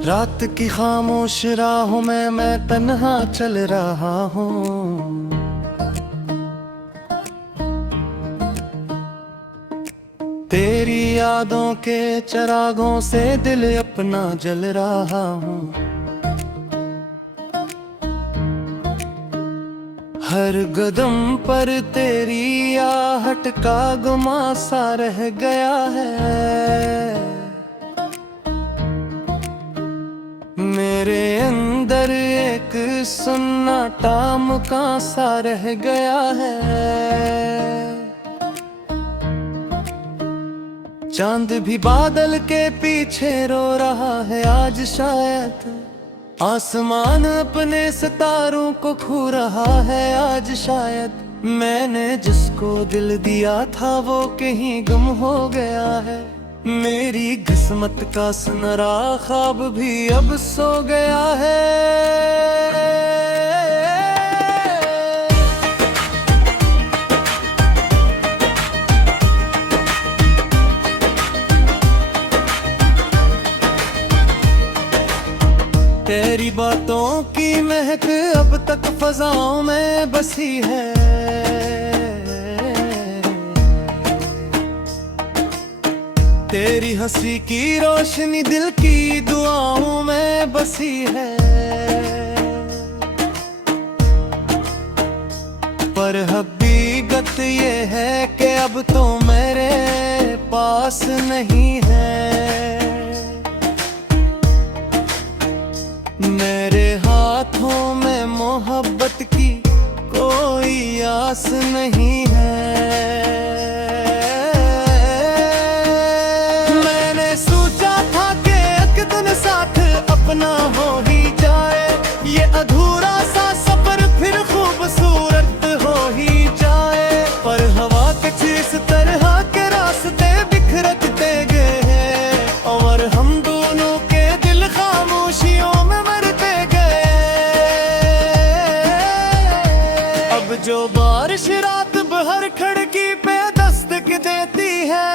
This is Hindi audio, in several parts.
रात की खामोश राहों में मैं तन्हा चल रहा हूँ। तेरी यादों के चिरागों से दिल अपना जल रहा हूँ। हर कदम पर तेरी आहट का गुमा सा रह गया है। मेरे अंदर एक सन्नाटा मुका सा रह गया है। चांद भी बादल के पीछे रो रहा है आज शायद। आसमान अपने सितारों को खो रहा है आज शायद। मैंने जिसको दिल दिया था वो कहीं गुम हो गया है। मेरी किस्मत का सुनहरा ख्वाब भी अब सो गया है। तेरी बातों की महक अब तक फजाओं में बसी है। तेरी हंसी की रोशनी दिल की दुआओं में बसी है। पर हकीकत ये है कि अब तो मेरे पास नहीं है। मेरे हाथों में मोहब्बत की कोई आस नहीं है। मैंने सोचा था कि एक दिन साथ अपना हो ही जाए। ये अधूरा सा सफर फिर खूबसूरत हो ही जाए। पर हवा के इस तरह के रास्ते बिखरते गए हैं। और हम दोनों के दिल खामोशियों में जो बारिश रात भर खिड़की पे दस्तक देती है।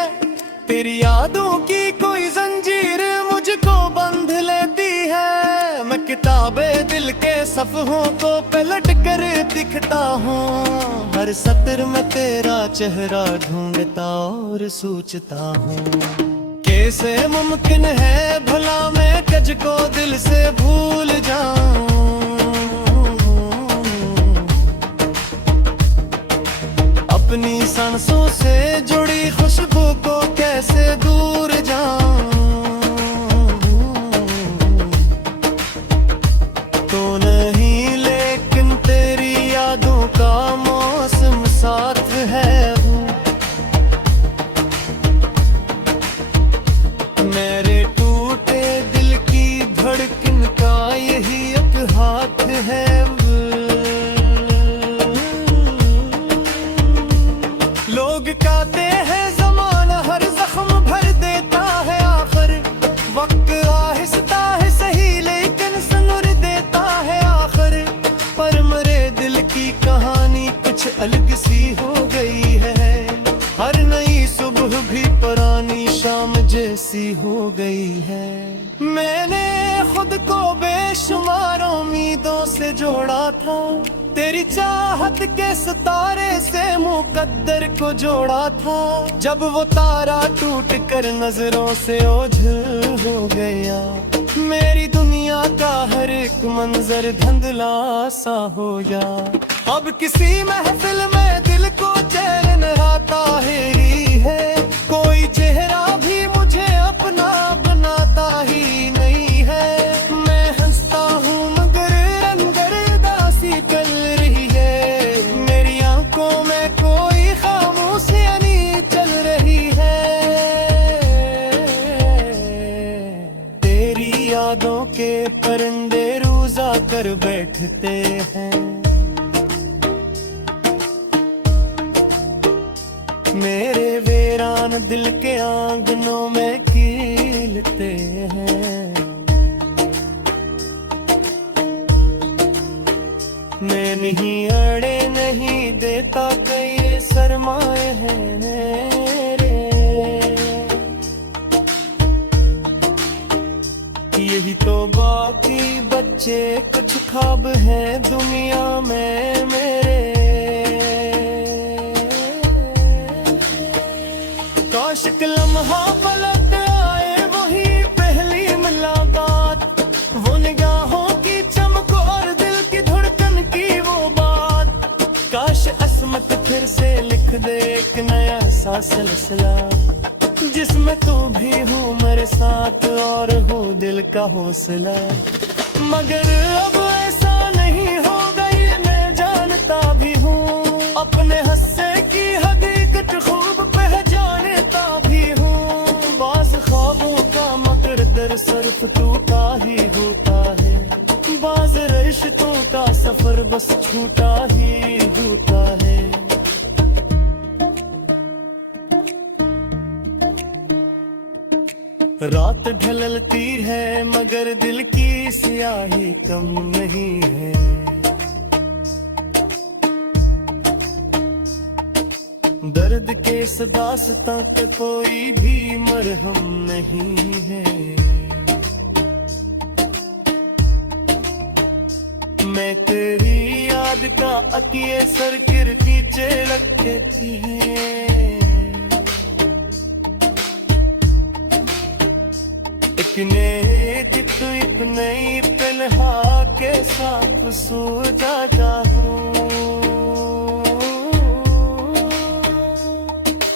तेरी यादों की कोई जंजीर मुझको बंध लेती है। मैं किताबे दिल के सफ़हों को पलट कर दिखता हूँ। हर सत्र में तेरा चेहरा ढूंढता और सोचता हूँ। कैसे मुमकिन है भला मैं तुझको दिल से भूल जाऊं। अपनी सांसों से जुड़ी खुशबू को कैसे दूर जाऊं। तो नहीं लेकिन तेरी यादों का मौसम साथ है। मेरे टूटे दिल की धड़कन का यही एक हाथ है। लोग कहते हैं ज़माना हर जख्म भर देता है आखिर। वक्त आहिस्ता है सही लेकिन सुनुर देता है आखिर। पर मेरे दिल की कहानी कुछ अलग सी हो गई है। हर नई सुबह भी पुरानी शाम जैसी हो गई है। मैंने खुद को बेशुमार उम्मीदों से जोड़ा था। तेरी चाहत के सितारे से मुकद्दर को जोड़ा था। जब वो तारा टूट कर नजरों से ओझल हो गया। मेरी दुनिया का हर एक मंजर धुंधला सा हो गया। अब किसी महफिल में दिल को चैन आता है। कोई चेहरा भी मुझे अपना बनाता ही नहीं है। मैं हंसता हूँ मगर अंदर उदासी चल रही है। मेरी आंखों में कोई खामोशियां नहीं चल रही है। तेरी यादों के परिंदे रोजा कर बैठते हैं। मेरे वीरान दिल के आंगनों में खिलते हैं। मैं नहीं अड़े नहीं देता कई सरमाए हैं मेरे। यही तो बाकी बच्चे कुछ ख्वाब हैं दुनिया में मेरे। काश एक लम्हा पलट आए वही पहली मुलाकात, वो निगाहों की चमक और दिल की धड़कन की वो बात। काश असमत फिर से लिख दे एक नया सा सिलसिला, जिसमें तू भी हो मेरे साथ और हो दिल का हौसला। मगर अब ऐसा नहीं होगा ये मैं जानता भी हूँ, अपने हस्से की हकीकत खूब पहचानता भी हूँ। बाज़ ख्वाबों का मगर दर सिर्फ टूटा ही होता है, बाज़ रिश्तों का सफर बस छूटा ही होता है। रात ढलती है मगर दिल की स्याही कम नहीं है। दर्द के इस दास्तां का कोई भी मरहम नहीं है। मैं तेरी याद का अकिए सर किरकीचे रखे थी। इतने तन्हा के साथ सो जाता हूँ।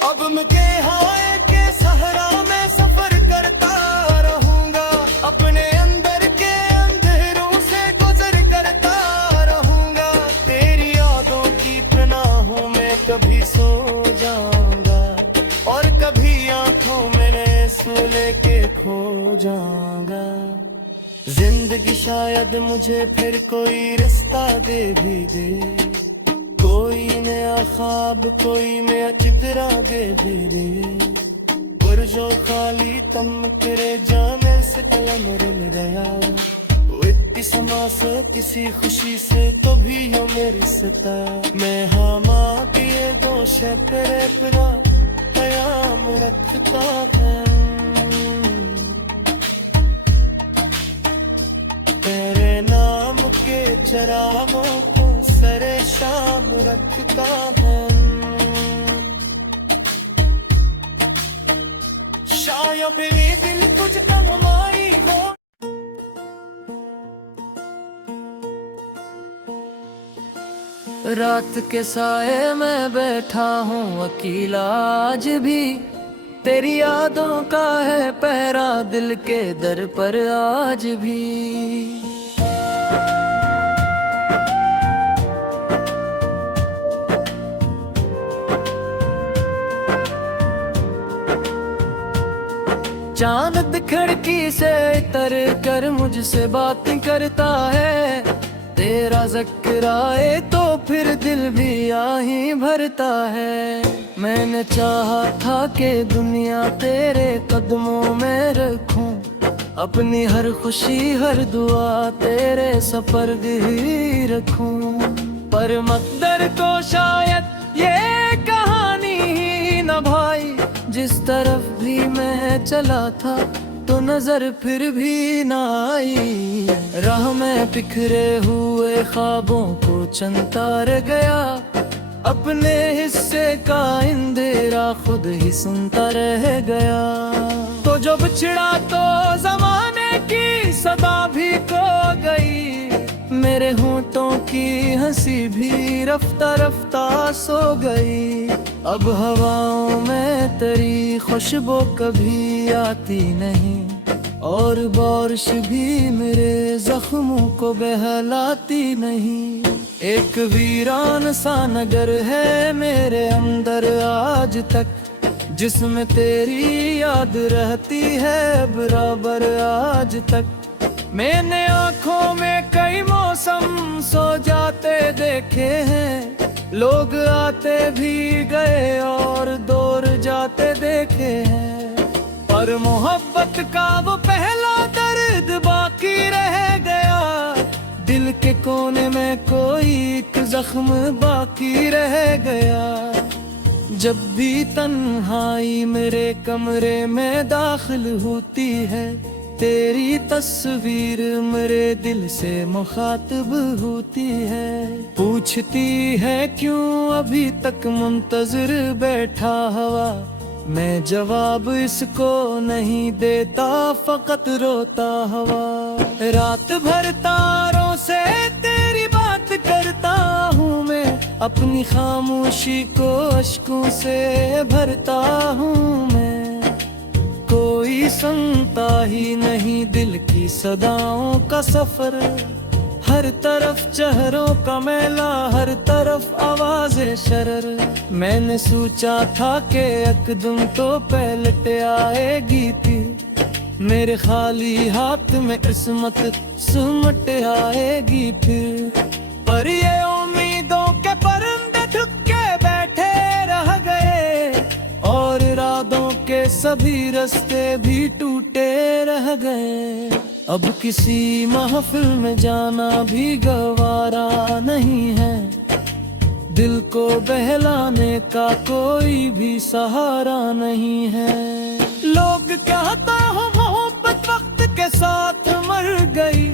अब मैं हाय के सहारा में सफर करता रहूंगा, अपने अंदर के अंधेरों से गुजर करता रहूंगा। तेरी यादों की पनाहों में कभी सो जाऊंगा और कभी आंखों में सोले के खो जाऊंगा। जिंदगी शायद मुझे फिर कोई रास्ता दे भी दे, कोई नया ख्वाब कोई नया चित्रा दे भी दे। पर जो खाली तम तेरे जाने से कलम रिल गया, वो इतनी समा से किसी खुशी से तो भी हो मेरी सता। मैं हमा पिए दोष तेरे पिना कयाम रखता है, तेरे नाम के चरागों को सरे शाम रखता है। शायद मेरे दिल कुछ अनमाई हो। रात के साए में बैठा हूँ अकेला आज भी, तेरी यादों का है पहरा दिल के दर पर आज भी। चांद खिड़की से तर कर मुझसे बात करता है, तेरा ज़िक्र आए तो फिर दिल भी आही भरता है। मैंने चाहा था कि दुनिया तेरे कदमों में रखूं, अपनी हर खुशी हर दुआ तेरे सपर्द ही रखूं। पर मकदर को शायद ये कहानी ही न भाई, जिस तरफ भी मैं चला था तो नजर फिर भी ना आई। राह में बिखरे हुए ख्वाबों को चंता रह गया, अपने हिस्से का इंधेरा खुद ही सुनता रह गया। तो जो बिछड़ा तो जमाने की सदा भी खो गई, मेरे होंठों की हंसी भी रफ्ता रफ्ता सो गई। अब हवाओं में तेरी खुशबू कभी आती नहीं, और बारिश भी मेरे जख्मों को बहलाती नहीं। एक वीरान सा नगर है मेरे अंदर आज तक, जिसमें तेरी याद रहती है बराबर आज तक। मैंने आँखों में कई मौसम सो जाते देखे हैं, लोग आते भी गए और दूर जाते देखे हैं। पर मोहब्बत का वो पहला दर्द बाकी रह गया, दिल के कोने में कोई एक जख्म बाकी रह गया। जब भी तन्हाई मेरे कमरे में दाखिल होती है, तेरी तस्वीर मेरे दिल से मुखातिब होती है, पूछती है क्यों अभी तक मुंतजिर बैठा हवा। मैं जवाब इसको नहीं देता, फकत रोता हवा। रात भर तारों से तेरी बात करता हूँ मैं, अपनी खामोशी को अश्कों से भरता हूँ मैं। कोई सुनता ही नहीं दिल की सदाओं का सफर, हर तरफ चेहरों का मेला, हर तरफ आवाज़ें शरर। मैंने सोचा था कि एकदम तो पलट आएगी थी, मेरे खाली हाथ में किस्मत सुमट आएगी फिर। पर ये उम्मीदों के परिंदे झुक के बैठे रह गए, और इरादों के सभी रास्ते भी टूटे रह गए। अब किसी महफिल में जाना भी गवारा नहीं है, दिल को बहलाने का कोई भी सहारा नहीं है। लोग कहता हूँ मोहब्बत वक्त के साथ मर गई,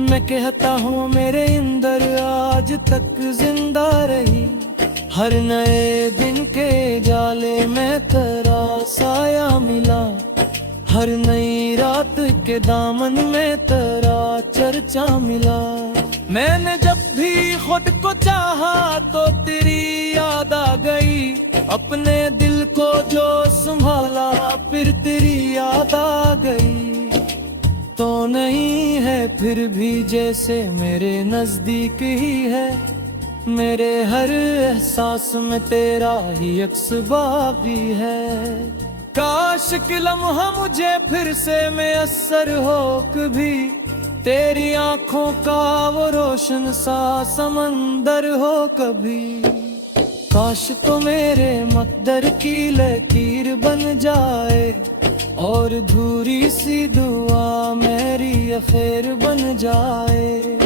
मैं कहता हूँ मेरे अंदर आज तक जिंदा रही। हर नए दिन के जाले में तेरा साया मिला, हर नई रात के दामन में तेरा चर्चा मिला। मैंने जब भी खुद को चाहा तो तेरी याद आ गई, अपने दिल को जो संभाला फिर तेरी याद आ गई। तो नहीं है फिर भी जैसे मेरे नजदीक ही है, मेरे हर एहसास में तेरा ही अक्स बाकी है। काश कि लम्हा मुझे फिर से मैसर हो कभी, तेरी आंखों का वो रोशन सा समंदर हो कभी। काश तो मेरे मकदर की लकीर बन जाए, और धूरी सी दुआ मेरी अखेर बन जाए।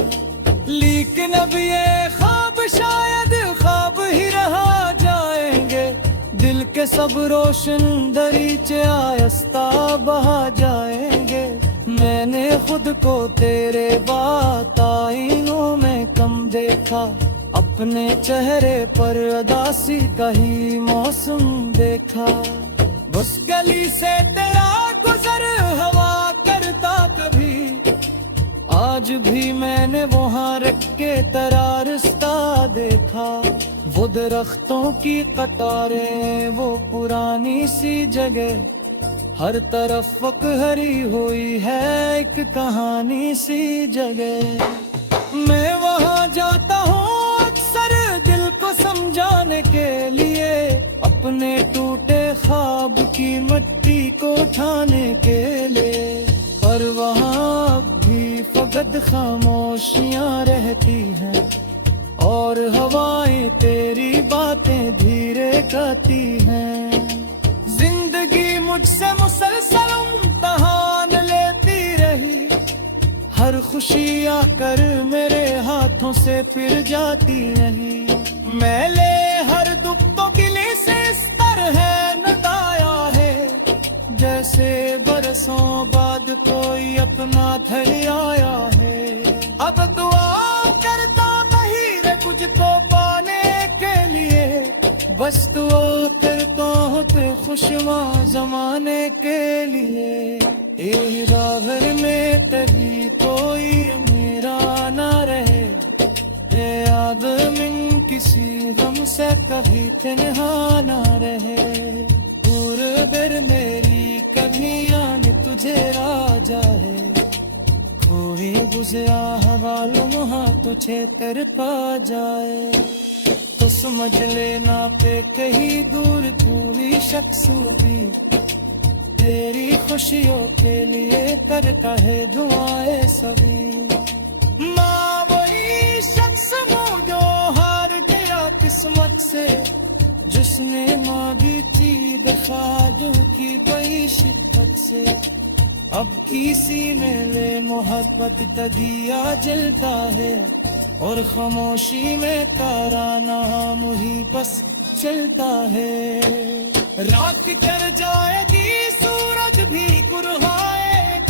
लेकिन अब ये ख्वाब शायद ख्वाब ही रहा जाएंगे, दिल के सब रोशन दरीचे आयस्ता बहा जाएंगे। मैंने खुद को तेरे बात आईनों में कम देखा, अपने चेहरे पर अदासी का ही मौसम देखा। उस गली से तेरा गुजर हवा करता कभी, आज भी मैंने वहाँ रख के तेरा रिश्ता देखा। वो दरख्तों की कतारें, वो पुरानी सी जगह, हर तरफ वक हरी हुई है एक कहानी सी जगह। मैं वहाँ जाता हूँ अक्सर दिल को समझाने के लिए, अपने टूटे ख्वाब की मिट्टी को उठाने के लिए। पर वहाँ भी फकत खामोशियाँ रहती हैं, और हवाएं तेरी बातें धीरे गाती हैं। जिंदगी मुझसे मुसलसल इम्तिहान लेती रही, हर खुशी आकर मेरे हाथों से फिर जाती रही। मैले हर दुख तो किले से इस तरह नदाया है, जैसे बरसों बाद कोई अपना घर आया है। अब दुआ करता नहीं कुछ तो पाने के लिए, बस दुआ करता हूँ तो खुशवा जमाने के लिए। ए रावर में तभी कोई मेरा ना रहे, याद में किसी गम से कभी तन्हा ना रहे। दूर दर मेरी कभी आने तुझे राजा है, कोई गुजरा हवालो वहाँ तुझे कर पा जाए। तो समझ लेना पे कहीं दूर तू ही शख्स भी, तेरी खुशियों के लिए करता है दुआएं सभी। माँ वही शख्स हूँ जो हार गया किस्मत से, जिसने मांगी थी ख्वाजों की बड़ी शिद्दत से। अब किसी में ले मोहब्बत का दिया जलता है, और खामोशी में ताराना मुही बस चलता है। रात कर जाएगी सूरज भी कुर्बाएगा,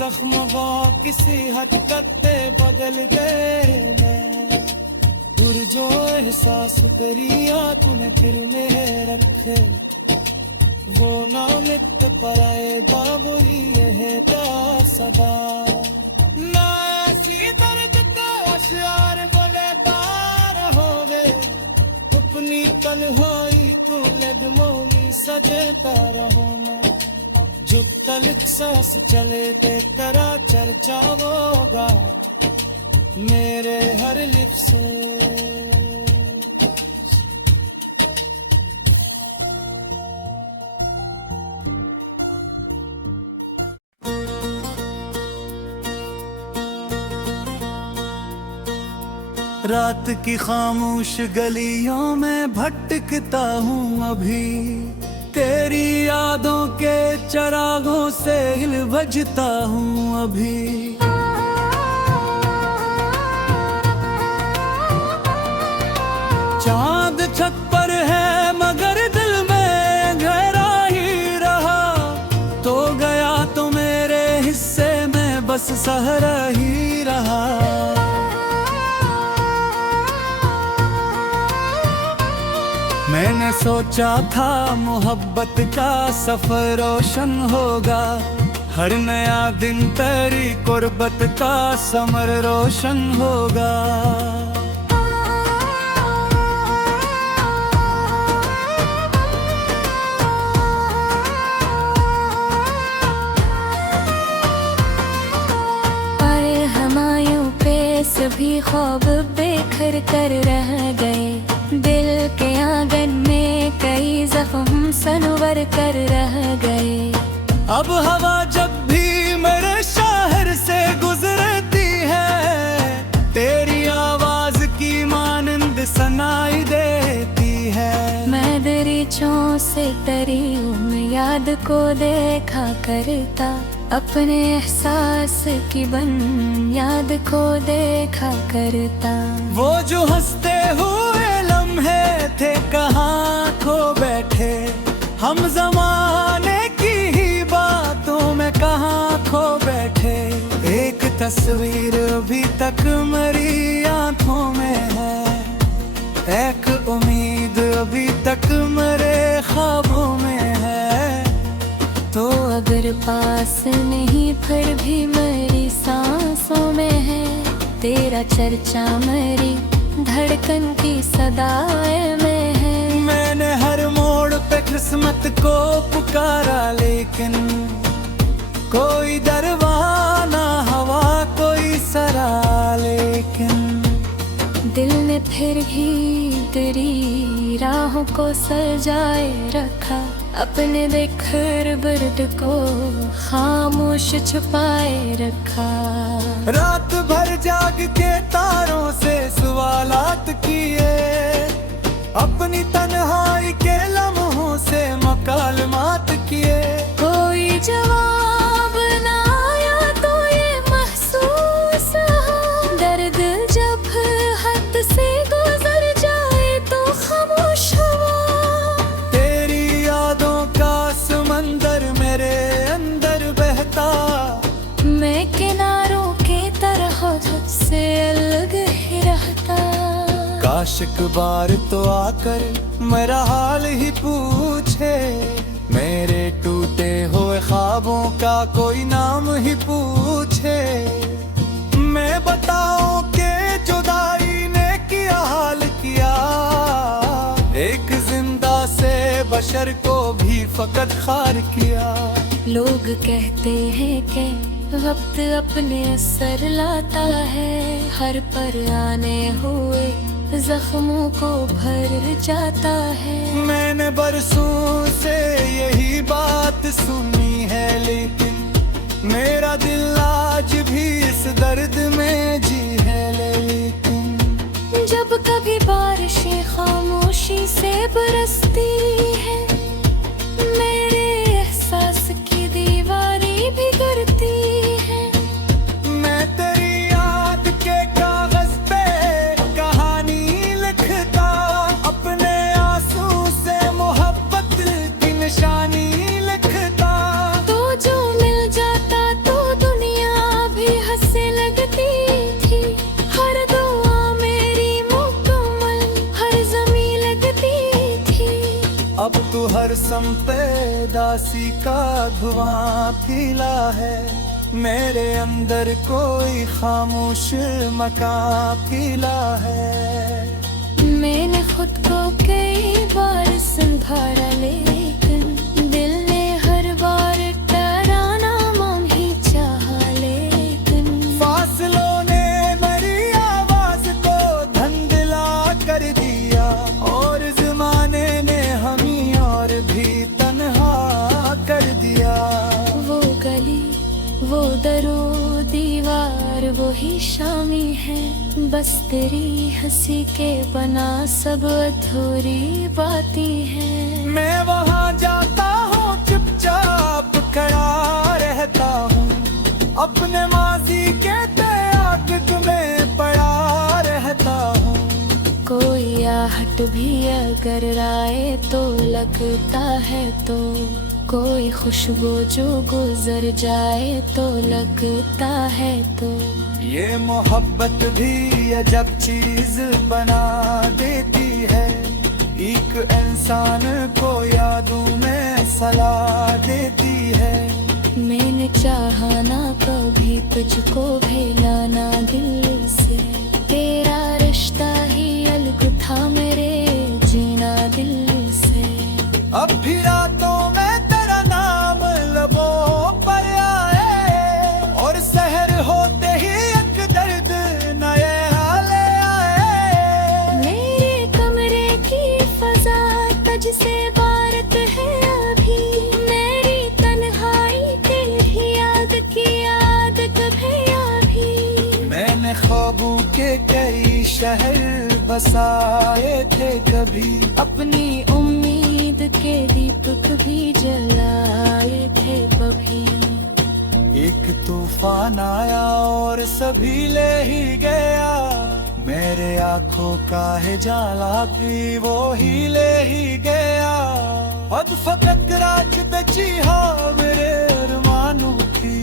जख्म वो किसी हद करते बदल गए मैं जो एहसास तेरी तूने दिल में रखे वो ना मिट पाएगा वही रहता सदा ना ऐसी दर्द के अशआर बोलेता रहोगे अपनी तन्हाई तू लगमों में सजता रहो मैं जब तलक सांस चले दे तेरा चर्चा होगा मेरे हर लिप से रात की खामोश गलियों में भटकता हूँ अभी तेरी यादों के चरागों से हिल बजता हूँ अभी चांद छत पर है मगर दिल में गहरा ही रहा तो गया तो मेरे हिस्से में बस सहरा ही रहा मैंने सोचा था मोहब्बत का सफर रोशन होगा हर नया दिन तेरी कुर्बत का समर रोशन होगा पर हमायूं पे सभी ख्वाब बेखर कर रह गए दिल के आंगन में कई जख्म सनवर कर रह गए अब हवा जब भी मेरे शहर से गुजरती है तेरी आवाज की मानंद सुनाई देती है मैं दरीचों से डरी हूँ मैं याद को देखा करता अपने एहसास की बन याद को देखा करता वो जो हंसते हुए लम्हे थे कहाँ खो बैठे हम जमाने की ही बातों में कहाँ खो बैठे एक तस्वीर अभी तक मेरी आंखों में है एक उम्मीद अभी तक मेरे ख्वाबों में है तो अगर पास नहीं फिर भी मेरी सांसों में है तेरा चर्चा मेरी धड़कन की सदाएं में है मैंने हर मोड़ पे किस्मत को पुकारा लेकिन कोई दरवाना हवा कोई सरा लेकिन दिल ने फिर भी तेरी राहों को सजाए रखा अपने देखर बर्ड को खामोश छुपाए रखा रात भर जाग के तारों से सवालात किए अपनी तन्हाई के लम्हों से मकालमात किए कोई जवाब ना आया तो ये महसूस हो दर्द जब हद से गुजर जाए तो खामोश हुआ तेरी यादों का समंदर मेरे अंदर बहता मैं किनारों के तरह तुझसे अलग ही रहता काश एक बार तो आकर मेरा हाल ही पूछे मेरे टूटे हुए ख्वाबों का कोई नाम ही पूछे मैं बताऊं कि जुदाई ने क्या हाल किया एक जिंदा से बशर को भी फकत खार किया लोग कहते हैं कि वक्त अपने असर लाता है हर पर आने हुए जख्मों को भर जाता है मैंने बरसों से यही बात सुनी है लेकिन मेरा दिल आज भी इस दर्द में जी है लेकिन जब कभी बारिशें खामोशी से बरसती है मेरे एहसास की दीवारें बिगड़ती है मैं तेरी याद के कागज पे कहानी लिखता अपने आंसू से मोहब्बत की निशानी लिखता तो जो मिल जाता तो दुनिया उदासी का धुआं फैला है, मेरे अंदर कोई खामोश मकान फैला है। मैंने खुद को कई बार संभाला, लेकिन दिल ने हर बार डराना माम ही चाहा, लेकिन फासलों ने मेरी आवाज को धंधला कर दिया, और जमाने ने हमें और भी तन्हा कर दिया। वो गली, वो दरो दीवार, वो ही शामी है, बस तेरी हंसी के बना सब अधूरी बातें हैं। मैं वहाँ जाता हूँ चुपचाप खड़ा रहता हूँ, अपने माजी के त्याग में पड़ा रहता हूँ। कोई आहट भी अगर आए तो लगता है, तो कोई खुशबू जो गुजर जाए तो लगता है, तो ये मोहब्बत भी अजब चीज बना देती है, एक इंसान को यादों में सला देती है। मैंने चाहा ना कभी तुझको भुलाना दिल से, तेरा रिश्ता ही अलग था मेरे जीना दिल से। अब भी रातों में तेरा नाम लबों पर आए, और शहर होते ही एक दर्द नया ले आए। मेरे कमरे की फजा तुझसे बारत है अभी, मेरी तन्हाई तेरी याद की आदत है अभी। मैंने ख्वाबों के कई शहर बसाए थे कभी, अपनी उम्मीद के दीपक भी जलाए थे कभी। एक तूफान आया और सभी ले ही गया, मेरे आंखों का है जाला भी वो ही ले ही गया। अब फकत राज बची हाँ मेरे अरमानों की,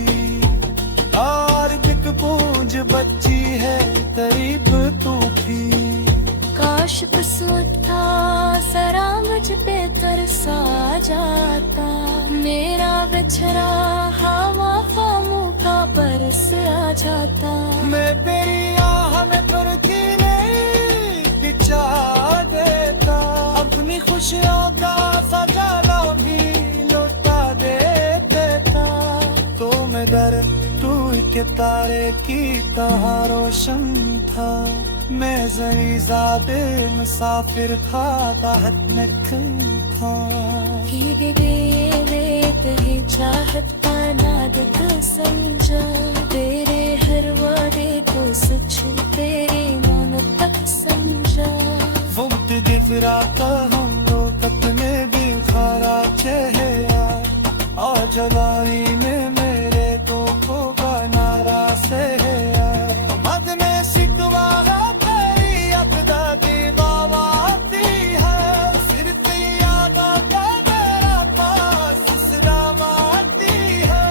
और बिक पूंज बच्ची है करीब तू की। काश बसुत था सरा मुझ पे तरसा जाता, मेरा बिछड़ा हवा फामू का बरस आ जाता। मैं तेरी आह में फर्की नहीं पिछा देता, अपनी खुशियों का सजाना भी लौटा दे देता। तो मैं दर तू के तारे की तरह रोशन था, मैं ज़रीज़ादे मुसाफिर था दाहत में खन था। भीगे गए कहे चाहत का नादक समझा, तेरे हर वादे को सच तेरे मन तक समझा। वक्त गिजराता हम लोकत में भी खारा चेहरा, और जवानी में मेरे को होगा नारा से मद में सिकवा तेरी अबदा दीवावा आती है, फिर तेरी यादों का मेरा पास सलाम आती है।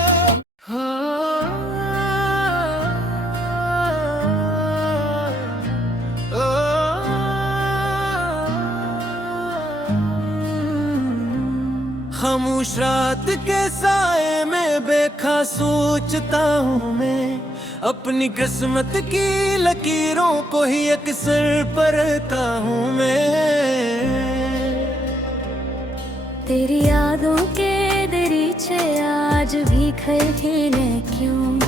खामोश रात के साए में बेखा सोचता हूँ मैं, अपनी किस्मत की लकीरों को ही अक्सर पढ़ता हूँ मैं। तेरी यादों के दरीचे आज भी खिले क्यों,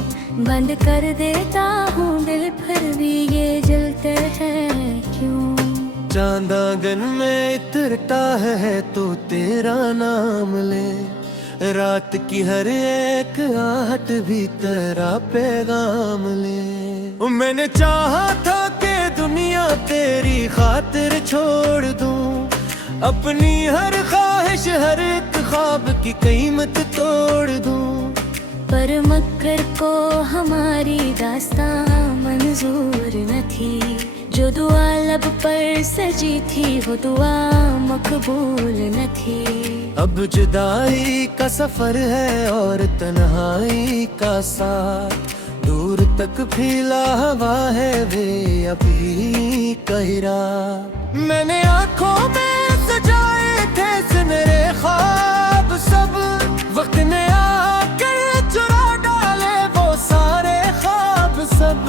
बंद कर देता हूँ दिल फिर भी ये जलते हैं क्यों। चांद आंगन में इतरता है तो तेरा नाम ले, रात की हर एक आहट भी तेरा पैगाम ले। मैंने चाहा था कि दुनिया तेरी खातिर छोड़ दूं, अपनी हर ख्वाहिश हर एक ख्वाब की कीमत तोड़ दूं, पर मक्कर को हमारी दास्तां मंजूर न थी, जो दुआ लब पर सजी थी वो दुआ मकबूल न थी। अब जुदाई का सफर है और तन्हाई का साथ, दूर तक फैला हवा है वे अभी कहरा। मैंने आंखों में सजाए थे से मेरे ख्वाब सब, वक्त ने आकर चुरा डाले वो सारे ख्वाब सब।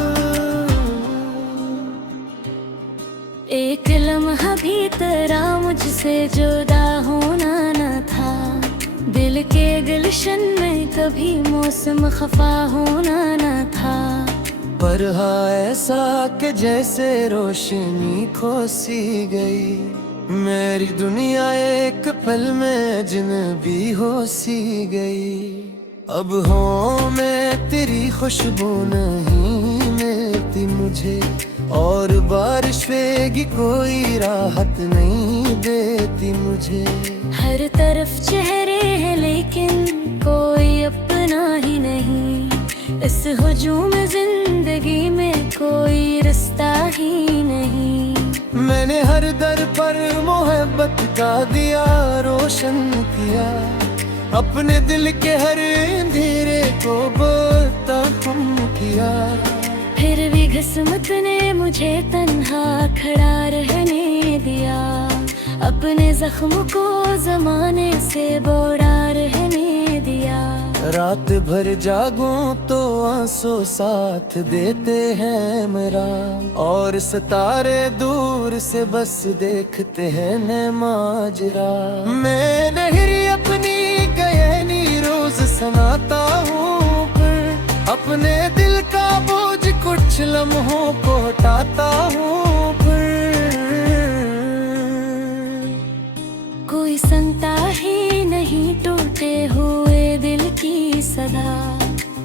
एक लम्हा भी तेरा मुझसे जुदा होना न था, दिल के गुलशन में कभी मौसम खफा होना न था। पर हाँ ऐसा कि जैसे रोशनी खो सी गई, मेरी दुनिया एक पल में अजनबी हो सी गई। अब हो मैं तेरी खुशबू नहीं मिलती मुझे, और बारिश पेगी कोई राहत नहीं देती मुझे। हर तरफ चेहरे हैं लेकिन कोई अपना ही नहीं, इस हुजूम जिंदगी में कोई रास्ता ही नहीं। मैंने हर दर पर मोहब्बत का दिया रोशन किया, अपने दिल के हर अंधेरे को बोलता हम किया। फिर भी किस्मत ने मुझे तन्हा खड़ा रहने दिया, अपने जख्म को जमाने से बोरा रहने दिया। रात भर जागूं तो आंसू साथ देते हैं मेरा, और सितारे दूर से बस देखते हैं ने माजरा। मैं नहरी अपनी गहनी रोज सुनाता हूँ, पर अपने दिल का बोझ कुछ लम्हों को हटाता हूँ। कोई सुनता ही नहीं टूटे हुए दिल की सदा,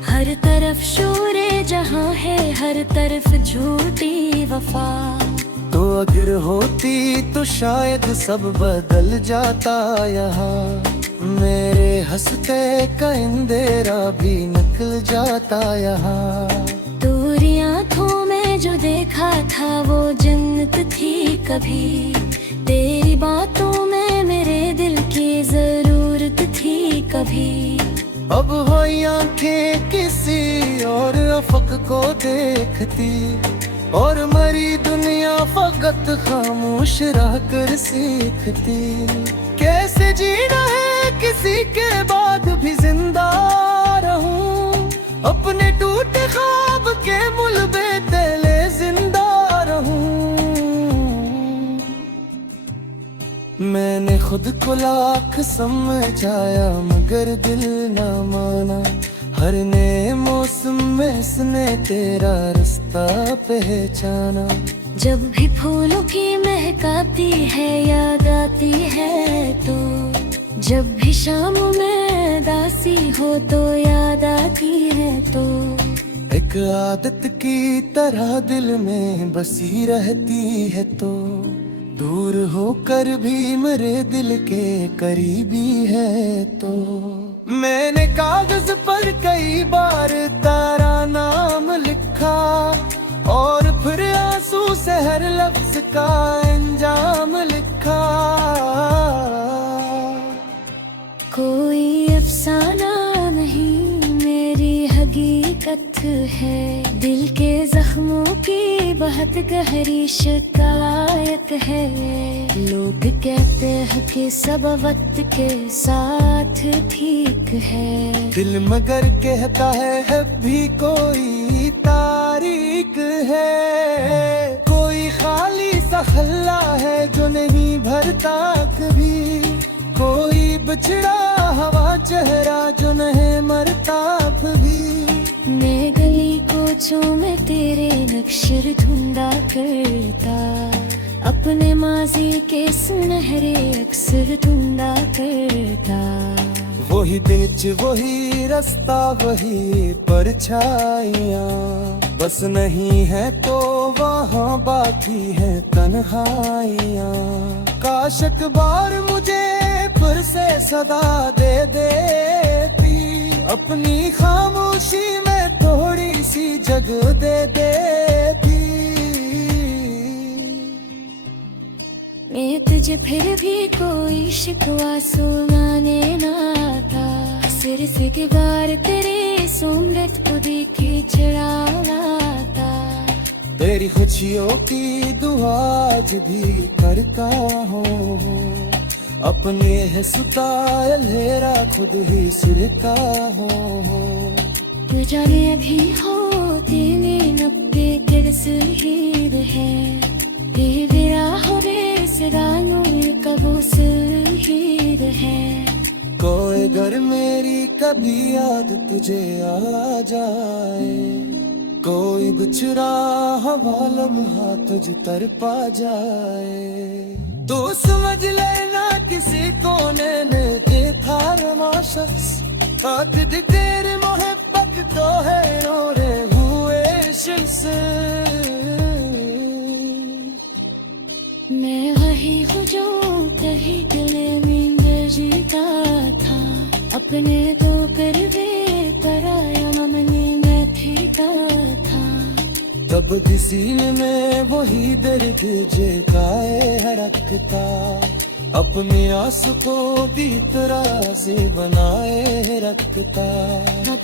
हर तरफ शोरे जहाँ है हर तरफ झूठी वफा। तो अगर होती तो शायद सब बदल जाता यहाँ, मेरे हंसते का अंधेरा भी निकल जाता यहाँ। तेरी आँखों में जो देखा था वो जन्नत थी कभी, तेरी बातों में मेरे दिल की जरूरत थी कभी। अब वो आंखें किसी और अफक को देखती, और मरी दुनिया फकत खामोश रह कर सीखती। कैसे जीना है किसी के बाद भी जिंदा रहूं, अपने टूटे ख्वाब के मुलबे तले जिंदा रहूं। मैंने खुद को लाख समझाया मगर दिल न माना, हर नए मौसम में इसने तेरा रास्ता पहचाना। जब भी फूलों की महकाती है याद आती है तो, जब भी शाम में दासी हो तो याद आती है तो। एक आदत की तरह दिल में बसी रहती है तो, दूर होकर भी मेरे दिल के करीबी है तो। मैंने कागज पर कई बार तेरा नाम लिखा, और फिर आंसू से हर लफ्ज का अंजाम लिखा। कोई अफसाना नहीं मेरी हकीकत है, दिल के जख्मों की बहुत गहरी शिकायत है। लोग कहते हैं कि सब वक्त के साथ ठीक है, दिल मगर कहता है भी कोई तारीख है। कोई खाली सा खल्ला है जो नहीं भरता कभी, कोई बिछड़ा हवा चेहरा जो नहीं मरता कभी। मैं गली कोचों में तेरे नक्शर ढूंढा करता, अपने माजी के सुनहरे अक्सर ढूंढा करता। वही बीच वही रास्ता वही परछाइयाँ, बस नहीं है तो वहाँ बाकी है तन्हाइयाँ। काश एक बार मुझे फिर से सदा दे देती, अपनी खामोशी में थोड़ी सी जगह दे देती। मैं तुझे फिर भी कोई शिकवा सुनाने ना आता, सिर से दीवार तेरे सुमरत को देखे चढ़ाता। तेरी खुशियों की दुआ आज भी करता हूँ, अपने है सुतायल हेरा खुद ही सिर का हो तू जाने अभी हो तेने नब्बे किरस हीर है तेरा हो रे सरानों कबूस हीर है कोई घर मेरी कभी याद तुझे आ जाए कोई गुचरा हवालम हाथ तुझ तर पा जाए तू समझ लेना किसी कोने ने देखा रमा शख्स कातिद तेरे मोहब्बत तो है रोरे हुए शख्स मैं वही हूँ जो कहीं दिल में जीता था अपने तो कर वे पराया ममने मैं ठीका था तब किसी में वही दर्द जगाए हरकता अपने आस को भी तराजे बनाए रखता अब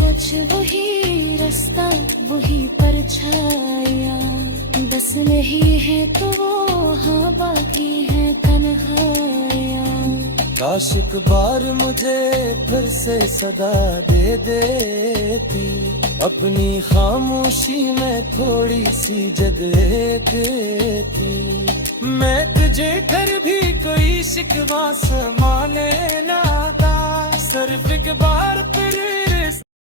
कुछ वही रास्ता वही परछाया बस नहीं है तो वो हाँ बाकी है तन्हाया काश एक बार मुझे फिर से सदा दे देती अपनी खामोशी में थोड़ी सी जगह देती मैं तुझे कर भी कोई शिकवा समाने ना था सिर्फ एक बार फिर